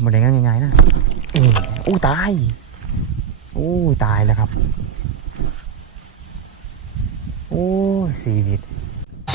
หมดแรงง่ายๆนะอืออู้ตายอู้ตายแล้วครับ โอ้สีวิต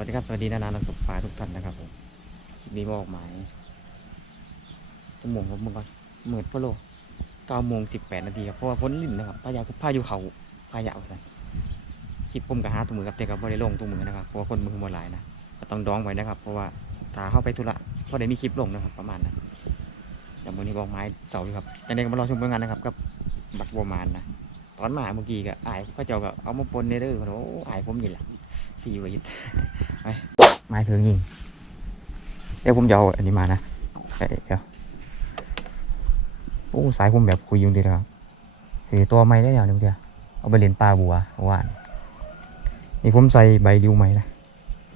วัสดีครับ สวัสดีนานานักตกปลาทุกท่านนะครับผมคลิปนี้มาออกหมายชั่วโมงครับมึงก่อนหมื่นพะโลเก้าโมงสิบแปดนาทีครับ เพราะว่าพ้นลิ่นนะครับพายาพายุเขาพายาอะไรคลิปผมกับหาตัวมือครับแต่กับบ่ได้ลงตัวมือนะครับ เพราะว่าคนมือหมดหลายนะก็ต้องดองไว้นะครับ เพราะว่าถ้าเข้าไปธุระเพราะได้มีคลิปลงนะครับ ประมาณนั้นอย่างวันนี้บอกไม้เสาอยู่ครับแต่ในก็มารอชมเบื้องงานนะครับกับบักบัวมานนะตอนมาเมื่อกี้ก็อายเขาเจ้าก็เอามาปนในเด้อโอ้อายผมนี่แหละ สี่วิไปไม้ถึงยิง เดี๋ยวผมจะเอาอันนี้มานะเดี๋ยวโอ้สายผมแบบคุยยุ่งดีนะครับถือตัวไม้ได้แล้วหนึ่งเดียวเอาไปเล่นปลาบัวเมื่อวานนี่ผมใส่ใบริ้วไม้นะ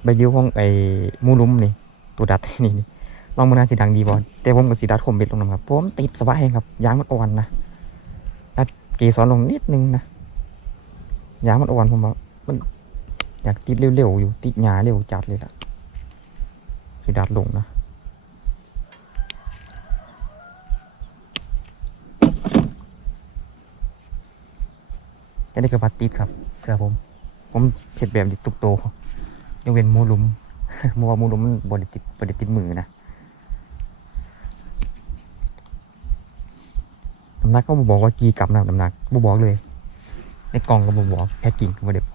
ใบริ้วของไอ้มูลุ้มนี่ ตัวดัดนี่นี่ลองมานาสีดังดีบอลแต่ผมกับสีดัดคมเบ็ดลงนะครับผมติดสบายครับยางมันอ่อนนะเกสรลงนิดนึงนะยางมันอ่อนผมว่ามัน อยากติดเร็วๆอยู่ติดหยาเร็วจัดเลยล่ะสิดัดลงนะจะได้กระบาดติดครับเสื้อผม ผมเผ็ดแบบดิตุกโตยังเป็นมูหลุมมัวามูหลุมมันบริติดบริติดมือนะน้ำหนักก็บบอกว่ากี่กรัมนะน้ำหนักบบอกเลย ในกล่องก็บบอกแพ็กกิ้งก็บ่ได้บอก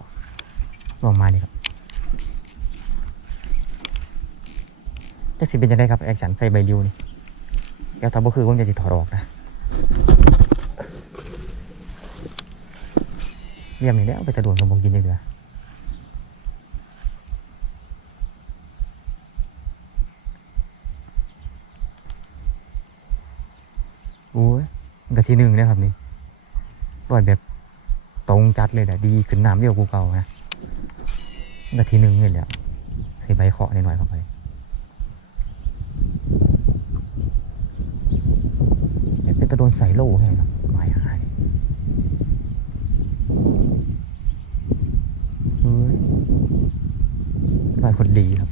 ลองมานี่ครับจะสิเป็นยังไงครับแอคชั่นใส่ใบริวนี่แล้วถ้าบ่คือผมจะสิถอดออกนะเรียมนี่แล้วไปตะโดนกับผมกินยังเดือโอ้ยก็ที่หนึ่งนะครับนี่รอยแบบตรงจัดเลยแหละดีขึ้นน้ำเรียวกูเก่านะ นก็ที่หนึ่งเลยแหละใส่ใบเคาะนิดหน่อยเข้าไปเดี๋ยวไปตะโดนใส่โล่ให้ครับหมายหายเฮ้ยรอยคนดีครับ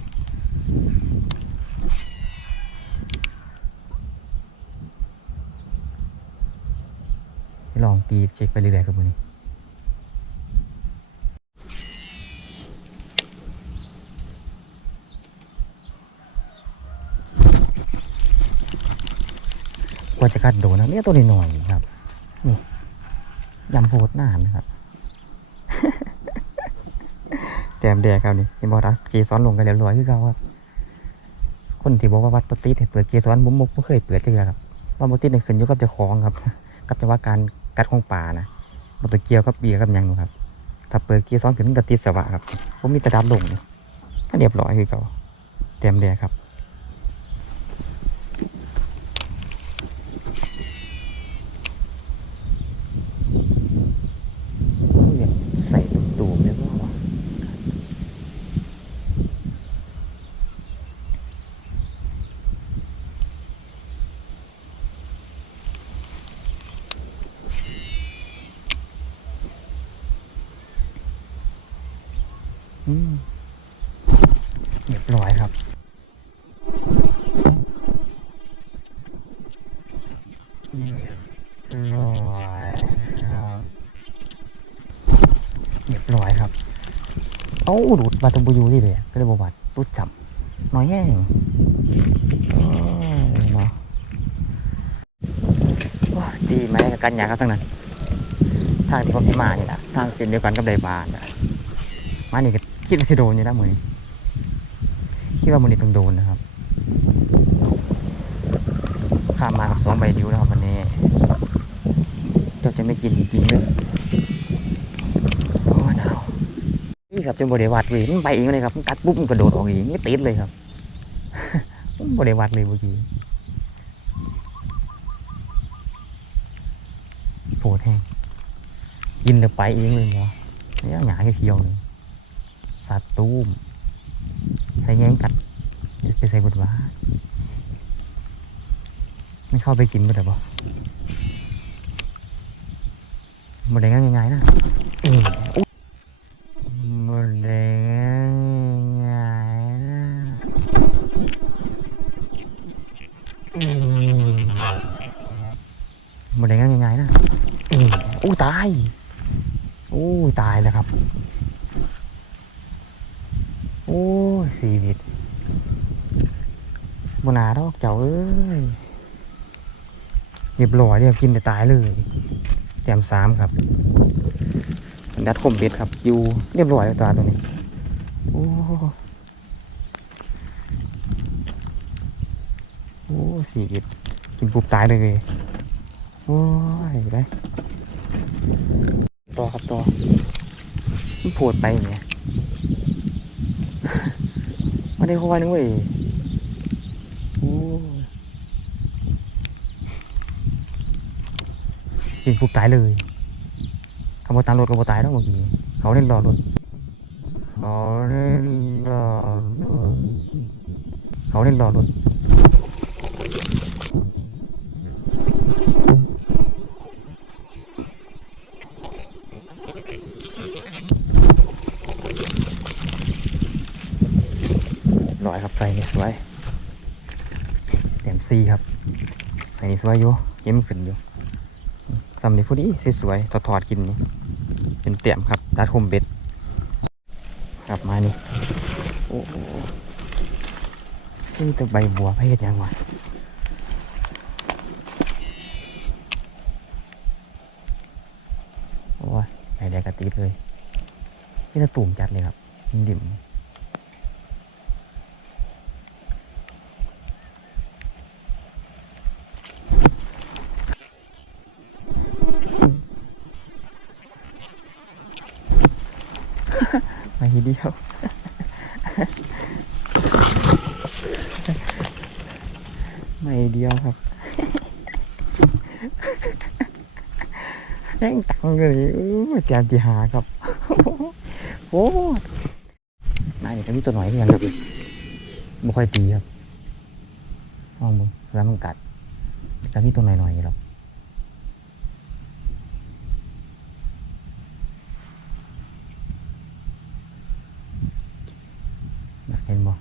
ลองตีเช็คไปเรื่อยๆครับมือนี้ กว่าจะกัดโดนนะเนี่ยตัวนี้หน่อยๆครับ นี่ยำโพดหน้านะครับแจมแดงครับนี่เห็นบอกนะเกสรลงกันเรียบร้อยคือเขาครับคนที่บอกว่าวัดปฏิทินเปิดเกสรผมบ่บ่เคยเปิดเจอครับว่าปฏิทินขึ้นอยู่กับเจ้าของครับ กับแต่ว่าการกัดของป่านะบตเกี่ยวกับเบียกับยังหนูครับ ถ้าเปิดเกียร์ซ้อนถึงกับติดสวะครับผมมีแตะดับลงนี่ก็เรียบร้อยคือเขาเต็มเลยครับ ใส่ตุ้มตูมเรียบร้อยอืม เรียบร้อยครับเรียบร้อยครับเรียบร้อยครับ เอ้าดูดบาตบูยูที่เลยก็เลยบอกว่ารู้จับน้อยแห้งเนาะดีไหมกับกันยาครับทั้งนั้น ทางที่ผมที่มานี่แหละทางเส้นเดียวกันกับไดบานมานี่ก็ คิดว่าจะโดนอยู่แล้วมือนี้คิดว่ามือนี้ต้องโดนนะครับข้ามมากับสองใบดิวแล้วครับวันนี้เจ้าจะไม่กินจริงๆเลยโอ้หนาวนี่ครับจนบริวัดเลยมันไปเองเลยครับมันกัดปุ๊บมันกระโดดออกเองไม่ติดเลยครับบริวัดเลยเมื่อกี้โผดแห้งกินแล้วไปเองเลยเหรอเนี่ยหงายเขียวเลย สัตว์ตูมใส่แยงกัดไปใส่บดว่าไม่เข้าไปกินก็ได้ปะมันได้ง่ายๆนะอืมอุ๊ยมันได้ง่ายๆนะอืมมันได้ง่ายๆนะอู้ตายอู้ตายแล้วครับ โอ้ยชีวิตบนาดอกเจ้าเอ้ยเรียบร้อยเรียบกินแต่ตายเลย แต้มสามครับดัดคมเบ็ดครับ อยู่เรียบร้อยแล้วตัวตัวนี้ โอ้โอ้สี่เอ็ดกินปุ๊บตายเลย โอ้ยได้ต่อครับต่อมันโผดไปเนี่ย ได้คอยนึงเว้ยยิงปุ๊บตายเลยคำว่าตามรถก็บ่ตายแล้วเมื่อกี้เขาเล่นรอรถเขาเล่นรอรถเขาเล่นรอรถร้อยครับ ใจนี่สวยเต็มซีครับ ใส่นี่สวยอยู่เยิ้มขึ้นอยู่สำนีพอดีสวยๆถอดๆกินนี่เป็นเตี่ยมครับรัดคมเบ็ดครับมานี่โอ้โหนี่แต่ใบบัวพระเฮ็ดหยังวะโอ้ยใบแดงกระติดเลยนี่จะตุ่มจัดเลยครับดิ่มมาทีเดียว ไม่เดียวครับแม่งตังเลยอู้ยเตรียมตีหาครับ โอ้นายนี่ก็มีตัวหน่อยเหมือนกันครับไม่ค่อยตีครับลองมึงแล้วมันกัดแต่มีตัวหน่อยๆหรอกอยากเห็นบ่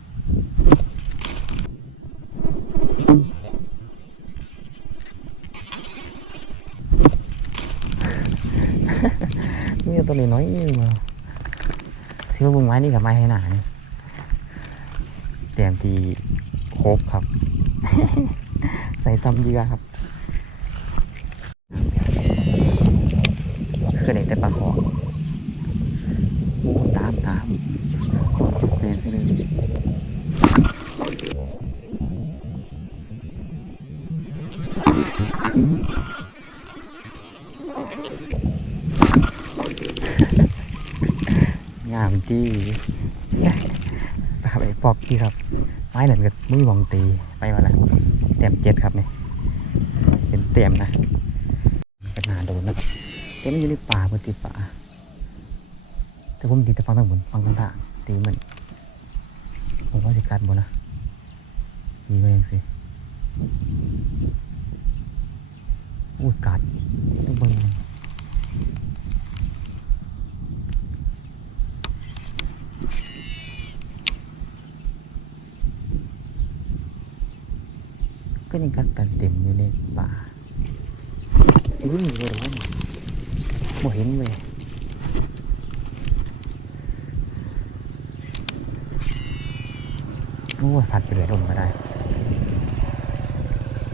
มีตัวนี้น้อยมาซื้อบุ้งไม้นี่กับไม้ให้หนานี่เตรียมทีโคบครับ ใส่ซ้ำเยื่อครับคือเด็กแต่ปลาขอโอ้ตามตามเปลี่ยนซะเลยงามดีปลาไปปอกดีครับ ไม้หนึ่งกับมือมองตีไปมาละเต็มเจ็ดครับเนี่ย ต็มนะเป็นหาโดนนะครับเต็มนอยู่ในป่าบนติดป่าแต่ผมตีแต่ฟังทางบนฟังทางทาตีมันผมว่าจะกัดบนนะดีก็ยังสิอู้กัดต้องเบิ่งก็ยังกัดกันเต็มอยู่ในป่า อยู่นี่บ่ดอกบ่เห็นเลยโอ้ยผัดไปเลยลมมาได้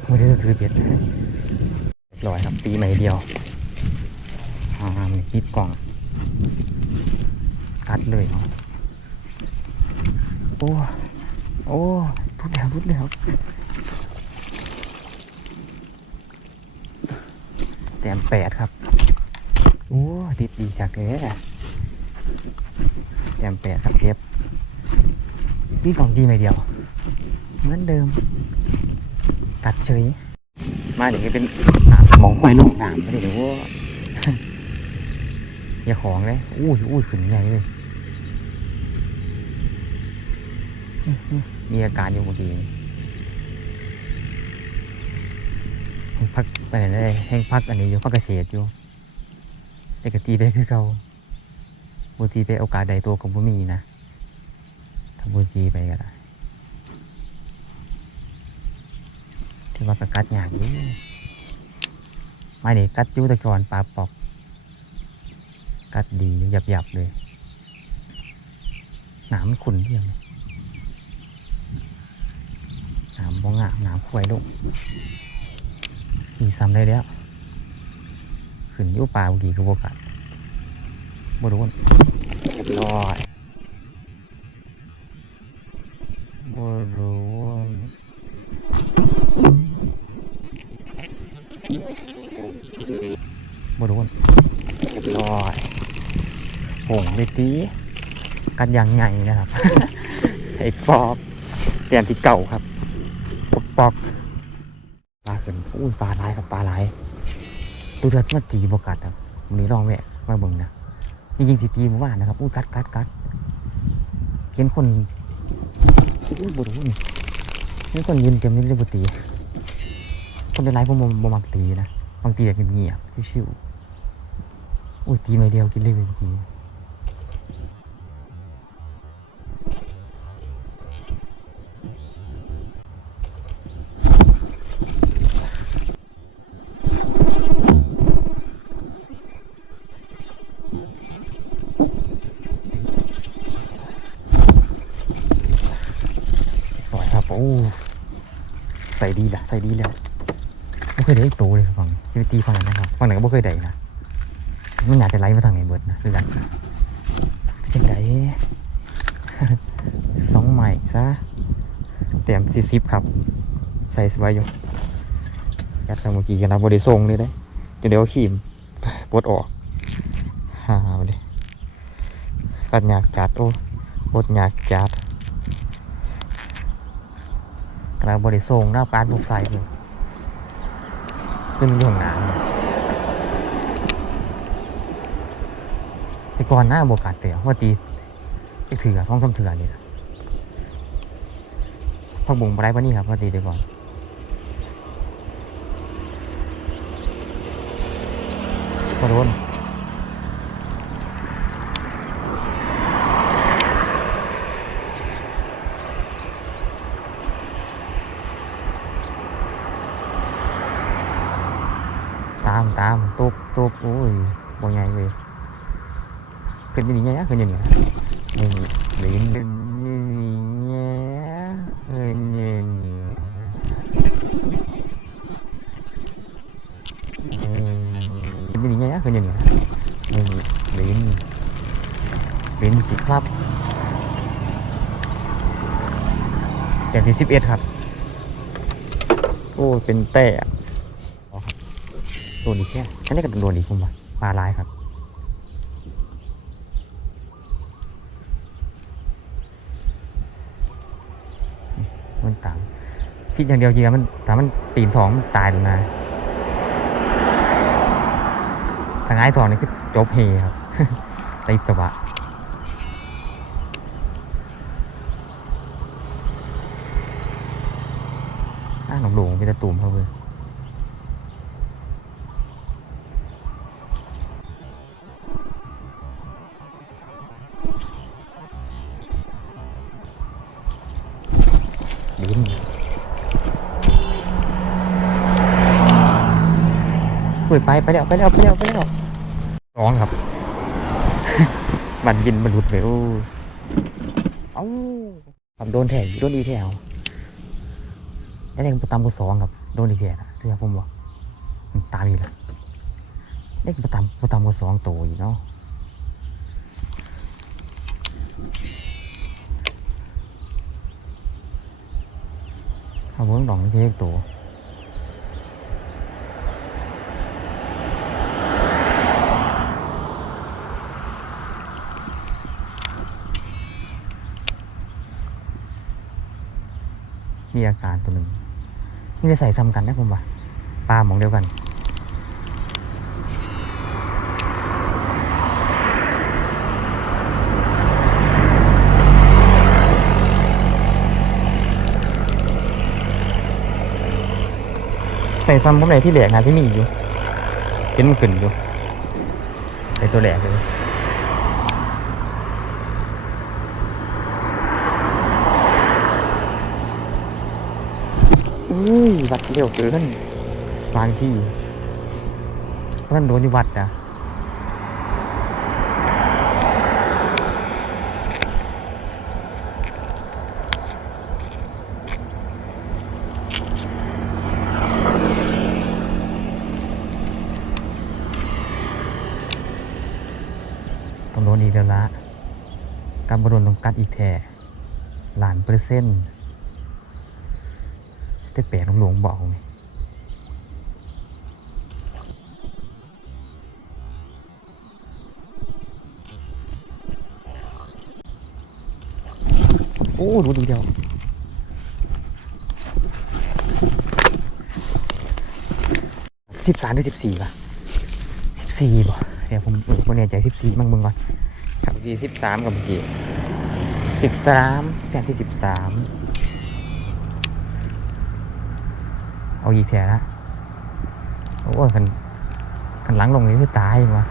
ไม่ได้ถือเบ็ดลอยครับปีใหม่เดียวหามปิดกล่องตัดเลยเนาะโอ้ โอ้ทุดแล้วทุดแล้ว ต้มแปดครับ โอ้ติดดีจากเลยแต้มแปดครับเทียบพี่กองดีไม่เดียว เหมือนเดิมกัดเฉย มาเดี๋ยวนี้เป็นมองไปลงน้ำไม่ได้เดี๋ยวว่าอย่าของเลยอู้ยอู้ยขึ้นใหญ่เลยมีอาการอยู่เมื่อกี้แห้งพัก ไปไหนได้แห้งพักอันนี้อยู่พักเกษตรอยู่แต่กตีได้คือเขาบูตีไปโอกาสใดตัวของบุมีนะถ้าบูตีไปก็ได้ที่ว่ากระกัดอย่างนี้ไม่เนี่กัดยูแตะกอนปลาปอก กัดดีหยับหยับเลยหนามขุนเพียงหนามบองอะหนามควายลูก มีซ้ำได้แล้ว ขึ้นยุ่ป่าเมื่อกี้ก็บกัดบรู้เรียบร้อยบรู้บ่รู้เรียบร้อยโป่งไปตีกันอย่างใหญ่นะครับ ไอ้ปอบเตรียมที่เก่าครับปอกป อุ้ยปลาหลายครับปลาหลายตัวเดือดมาตีบกัดครับวันนี้ลองแวะมาเบิ่งนะจริงๆสิตีเมื่อวานนะครับอุ้ยกัดกัดกัดเห็นคนอุ้ยบุรุษนี่เห็นคนยืนเต็มนี้เลยบุตีคนในไลฟ์ผมบ่บ่มักตีนะบางตีแบบเงียบๆชิวๆอุ้ยตีไม่เดียวกินเลยเมื่อกี้ปล่ โอ้ใส่ดีละใส่ดีแล้วไม่เคยได้อีกตัวเลยครับฝั่งที่ไปตีฝั่งนั้นนะครับฝั่งไหนก็ไม่เคยได้นะมันอยากจะไล่มาทางไหนเบิดนะคือกันจังไดสองใหม่ซะเตรียมซีซิปครับ ใส่สบายอยู่ยัดสมุกี้กันนะบริทรงเลยได้จนเดี๋ยวขีมปลดออกฮ่าไปดิกัดอยากจัดโอ้ปลดอยากจัดกำลังบริทรงหน้าการบุกใส่เลยขึ้นอยู่ข้างหน้าไปก่อนหน้าบวกัดเตียวว่าตีไอ้ถือท้องคำเถื่อนี่นะพักบุงไปได้ปะนี่ครับว่าตีไปก่อนก็โดนตามตาม ตุบตุบโอ้ยบ่ใหญ่เว้ยขึ้นไปนี่ไงขึ้นอย่างนี้นะนี่ลิ้นเป็นนี่เนี่ยเอ้ยนี่นี่ขึ้นไปนี่ไงขึ้นอย่างนี้นะนี่ลิ้นลิ้นสิครับอย่างที่สิบเอ็ดครับ โอ้ เป็นแต่ นอีกแค่อันนี้ก็โดนอีกผมว่าปลาลายครับมันต่างคิดอย่างเดียวจริงๆมันถ้ามันปีนทองตายเลยนะทางไอ้ทองนี่คือจบเฮครับไตสวะอ้าหนองหลงเป็นตะตุ่มเขาเลย ยไปไปแล้วไปแล้วไปแล้วไปแล้วร้อนครับ มันบินมันหลุดไปโอ้เอ้าผมโดนแถโดนอีแถวแล้วเด็กประตามกูสองครับโดนอีแถนะที่ผมบอกมันตามอีกแล้วเด็กประตามประตามกูสองตัวอีกเนาะเอาเบิ้งดองไม่ใช่เลขตัว มีอาการตัวหนึ่งนี่ได้ใส่ซ้ำกันนะผมว่าปลาหมองเดียวกันใส่ซ้ำผมไหนที่เหลือนะที่มีอยู่เห็นมันขึ้นอยู่ใส่ตัวแหลกเลย อุ้ ยวัดเร็วเกินบางที่ท่านโดนที่วัดนะต้องโดนอีกแล้วละการบโดนต้องกัดอีกแท่หลานเปอร์เซ็นต์ แต่แปลกหลวงบอกไงโอ้ดูดีเดียวสิบสามหรือสิบสี่ป่ะสิบสี่ป่ะเดี๋ยวผมผมแน่ใจสิบสี่มั่งมึงก่อนครับเมื่อกี้สิบสามกับเมื่อกี้สิบสามแต้มที่สิบสาม เอาอีกแถละโอ้ยคันคันหลังลงนี่คือตายมา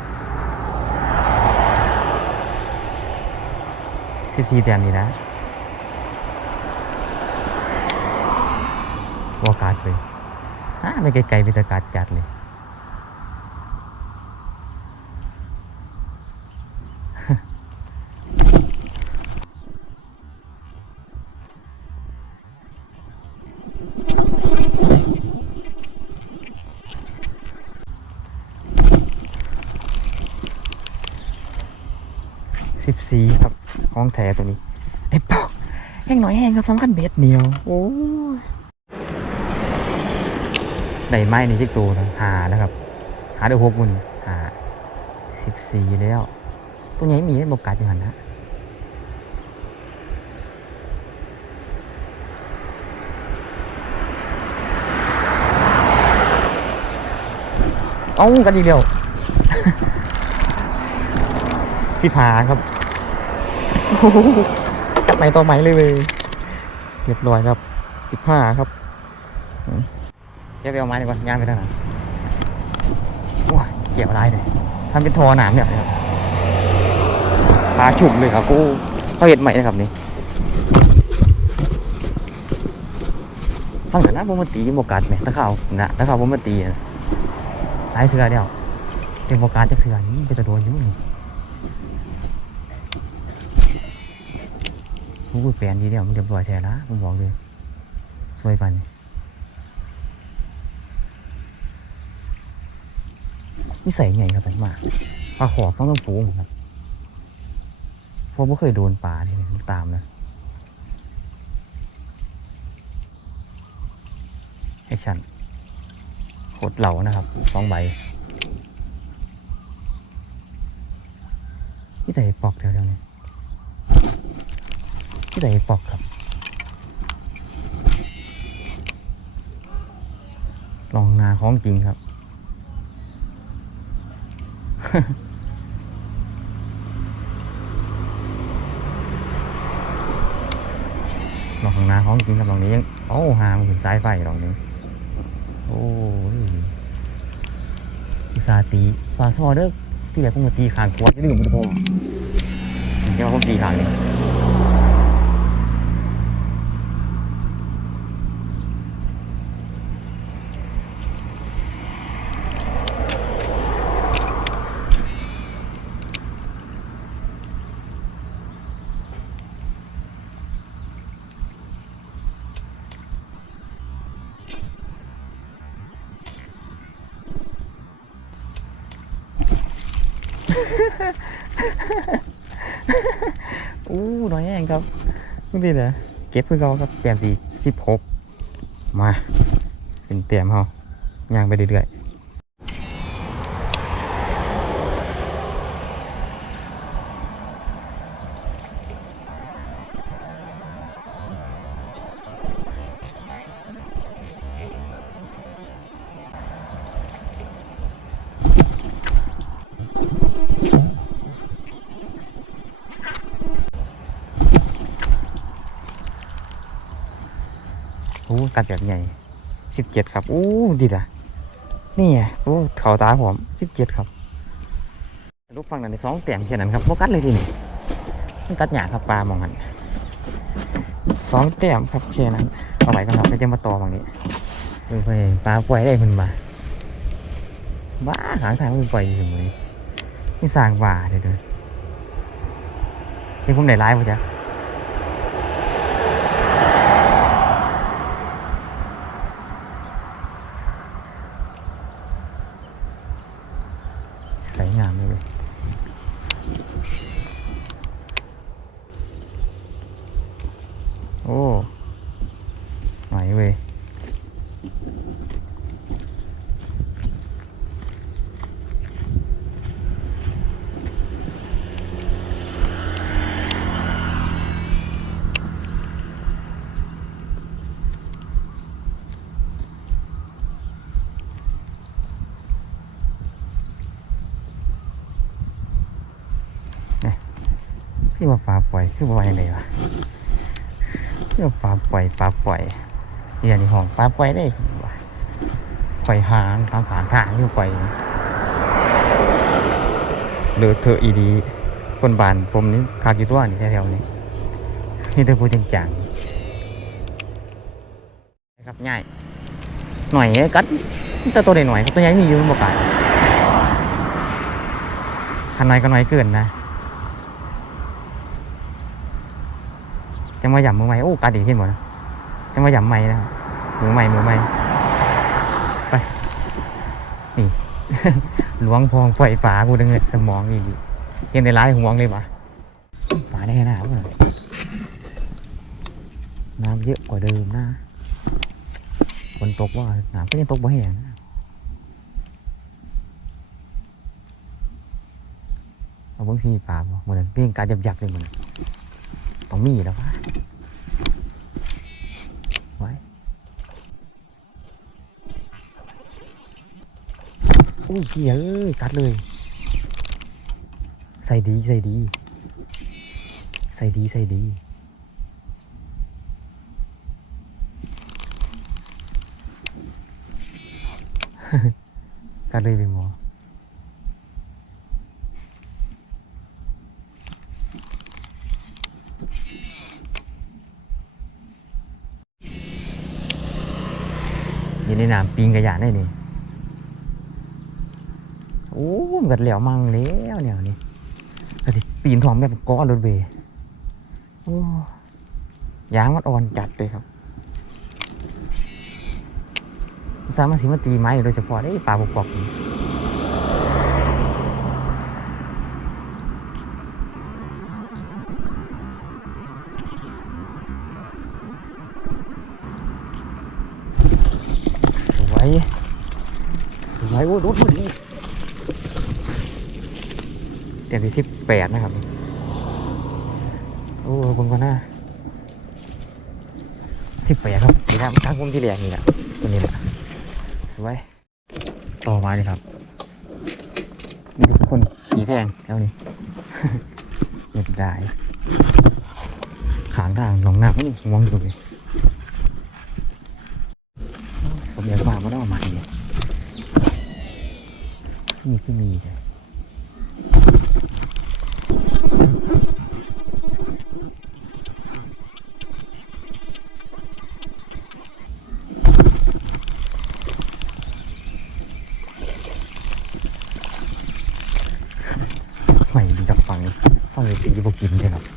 สิบสี่แต้มนี่นะวากาดเลยอ่าไม่ไกลๆไปตะกาดจัดเลย ที่ครับห้องแถตัวนี้ไอ้ปอกแห้งหน่อยแห้งครับสำคัญเบ็ดเหนียวโอ้ยได้ไม้ในที่ตัวนะหาแล้วครับ หาเดือหกมุนหาสิบสี่แล้ว ตัวใหญ่มีได้บอกกัดอยู่หันนะเอากันอีกเดียวสิบหาครับ โอ้โหจับไหมต่อไหมเลยเลยเรียบร้อยครับสิบห้าครับเดี๋ยวไปเอาไม้ดีกว่าย่างไปทางไหนโอ้ยเกี่ยวอะไรเลยทำเป็นทอหนามเนี่ยครับปลาฉุกเลยครับโอ้เขาเห็ดใหม่นะครับนี่ฟังหน่อยนะผมมาตีโมกัดไหมตะข่าวนะตะข่าวผมมาตีนะหลายเถื่อเดียวเต็มโมกัดจะเถื่อนี่เป็นตะโดนอยู่นี่ โอ้ยแปลนดีเดียวมันเรียบร้อยแท้ละผมบอกเลยสวยปันนิสัยไงครับผมมาปลาขอบต้องต้องฟูงครับพราะไม่เคยโดนปลาเลยตามนะแอคชั่นโคตรเหล่านะครับสองใบนี่แต่ปอกแถวๆนี้ ที่ไหนปอกครับ ลองนาของจริงครับ ลองนาของจริงครับลองนี้ยังโอ้หามนขึ้นสายไฟลองนี้ โอ้ยอุตสาตีฝากสมอเด้อที่แบบพวกมันตีขางกวดที่ลืมไปผมเดี๋ยวผมตีขางนี่ อู้น้อยแองครับ นี่นะเก็บเพื่อเขาครับเตรียมดีสิบหกมาเป็นเตรียมเขาย่างไปเรื่อยๆอู้ กัดแบบใหญ่สิบเจ็ดครับอู้ดีอะนี่ไงโอ้เขาตาผมสิบเจ็ดครับลูกฟังนั่นในสองเตียงแค่นั้นครับโบกัดเลยทีนี่มันกัดหยาครับปลามองกันสองเตียงครับแค่นั้นเอาไว้กันครับไม่จะมาต่อบางนี้เออไปลาปล่อยได้คนมาบ้าหางทางมันปล่อยอยู่เลยนี่สร้างบ่าเดี๋ยวเดี๋ยวนี่ผมได้ร้ายป่ะจ๊ะ ใสงามเลยเว้ย โอ้ไหวเว้ยที่ว่าปลาปล่อยคือว่าอะไรวะ ที่ว่าปลาปล่อยปลาปล่อยเรียนในห้องปลาปล่อยได้ปล่อยหางทางขางทางอยู่ปล่อยเหลือเธอะอีดีคนบานผมนี่คากี่ตัวนี่แถวๆนี้นี่เธอพูดจริงจังนะครับง่ายหน่อยกัดแต่ตัวหน่อยตัวใหญ่มีอยู่มันบอกกันขันน้อยก็น้อยเกินนะ จะมาหย่ำมือใหม่โอ้กาดีขึ้นหมดนะจะมาหย่ำใหม่นะครับมือใหม่มือใหม่ไปนี่ หลวงพองปล่อยป่ากูดังเงินสมองนี่ดิเห็นในร้ายห่วงเลยปะป่าได้ขนาดนั้นเลยน้ำเยอะกว่าเดิมนะฝนตกว่าน้ำก็ยังตกบ่แห้งนะเอาเบิ้งสีป่าบ่เหมือนเรื่องการจับยับเลยเหมัน ต้องมีแล้ววะไว้โอ้ยเหี้ยเอ้ยกัดเลย ใส่ดีใส่ดี ใส่ดีใส่ดีกัดเลยไปหมอ อยู่ ในน้ำปิงกระยานได้นี่โอ้มันกัดเหลวมังแล้วเนี่ยนี่ก็สิปีนทองแบบก้อนรถเบย์โอ้ยางมันอ่อนจัดเลยครับสามารถสิมาตีไม้โดยเฉพาะได้ปลาปอกนี่สวย สวยโอ้ดูดูดิ เต็มที่สิบแปดนะครับ โอ้บนก่อนหน้าสิบแปดครับนี่นะทางผมที่แรกนี่แหละตัวนี้แหละสวย ต่อมาเลยครับมีทุกคนขี่แพงแล้วนี่เน็บได้ขางทางหนองน้ำนี่มองอยู่เลยสมเด็จพระมาได้ออกมาเนี่ยมีที่มีเลย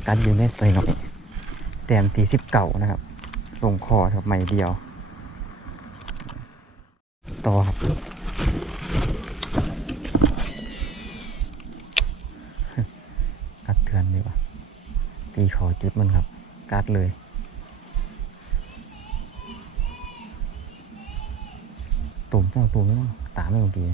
กัดอยู่ในตัวน่อยแต้มตีสิบเก่านะครับ ลงคอครับใหม่เดียว ต่อครับกัดเทือนดีกว่า ตีขอจุดมันครับ กัดเลยตุ่มเจ้าตุ่มไม่ต้องตามไม่ตรงดี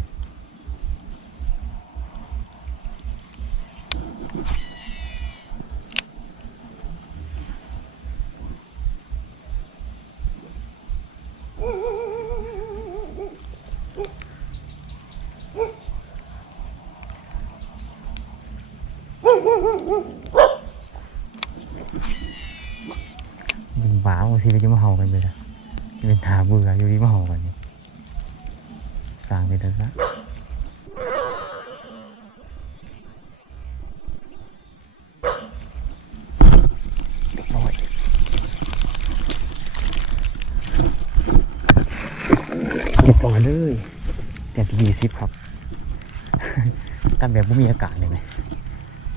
ร้อยเลยเต็มที่ยี่สิบครับกันแบบไม่มีอากาศเลยไหม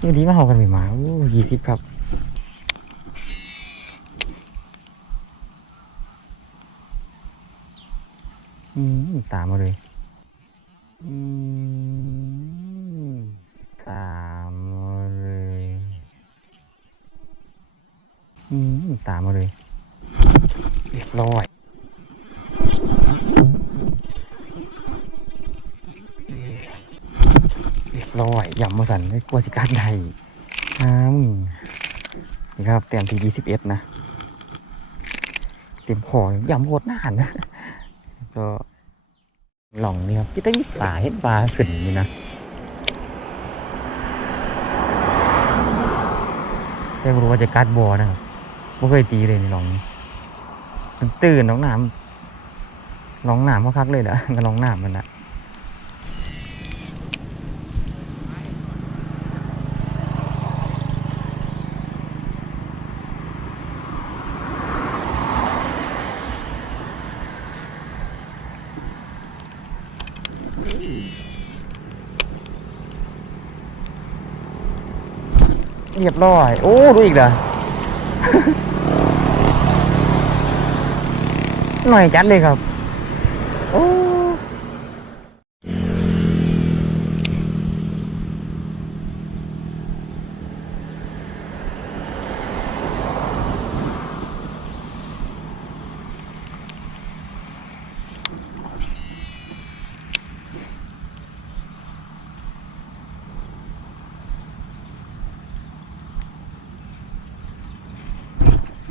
ยู่ดีมาเหากันไปมาโอ้ยี่สิบครับอืมตามมาเลยอืมตามมาเลยอืมตามมาเลยเรียบร้อย เรียบร้อยยำ มาสั่นได้กลัวสิการใดอ้ามนี่ครับเต็มทีดีสิบเอ็ดนะ เต็มขอยำโคตรนานนะก็หล่องนี่ครับพี่ตั้งปลาเห็นปลาขึ้นนี่นะแต่ไม่รู้ว่าจะกัดบัวนะครับไม่เคยตีเลยในหลองนี้ตื่นน้องน้ำน้องน้ำเขาคักเลยนะก็น้องน้ำมันนะ รียบร้อย โอ้ ดูอีกเหรอ หน่อยจัดเลยครับ โอ้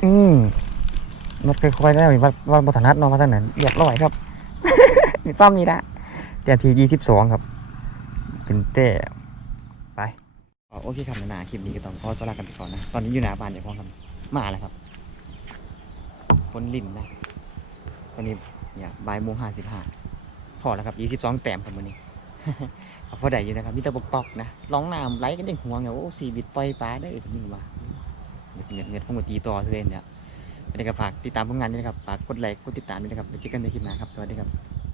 อืมนกค่อยๆได้มีวัดวัดบัฒนัดเนาะมาทางนั้นเรียบร้อยครับ นี่ซ่อมนี่ละเตรียมทียี่สิบสองครับ เป็นเต้ไปโอเคครับหนาคลิปนี้ก็ต้องขอตัวลากันไปก่อนนะ ตอนนี้อยู่หน้าบ้านเดี๋ยวพ่อครับมาแล้วครับคนลิ่นนะตอนนี้เนี่ยบ่ายโมงห้าสิบห้าพอแล้วครับยี่สิบสองแต้มครับวันนี้เอาพอได้อยู่นะครับมีแต่บกปอกนะร้องน้ำไหลกันเด้งหัวเนี่ยโอ้สีบิดปล่อยปลาได้อีกนี่ว่า เงียบเงียบๆผมก็ตีต่อเลยเนี่ยวันนี้ก็ฝากติดตามผลงานด้วยนะครับฝากกดไลค์กดติดตามด้วยนะครับไปเจอกันในคลิปหน้าครับสวัสดีครับ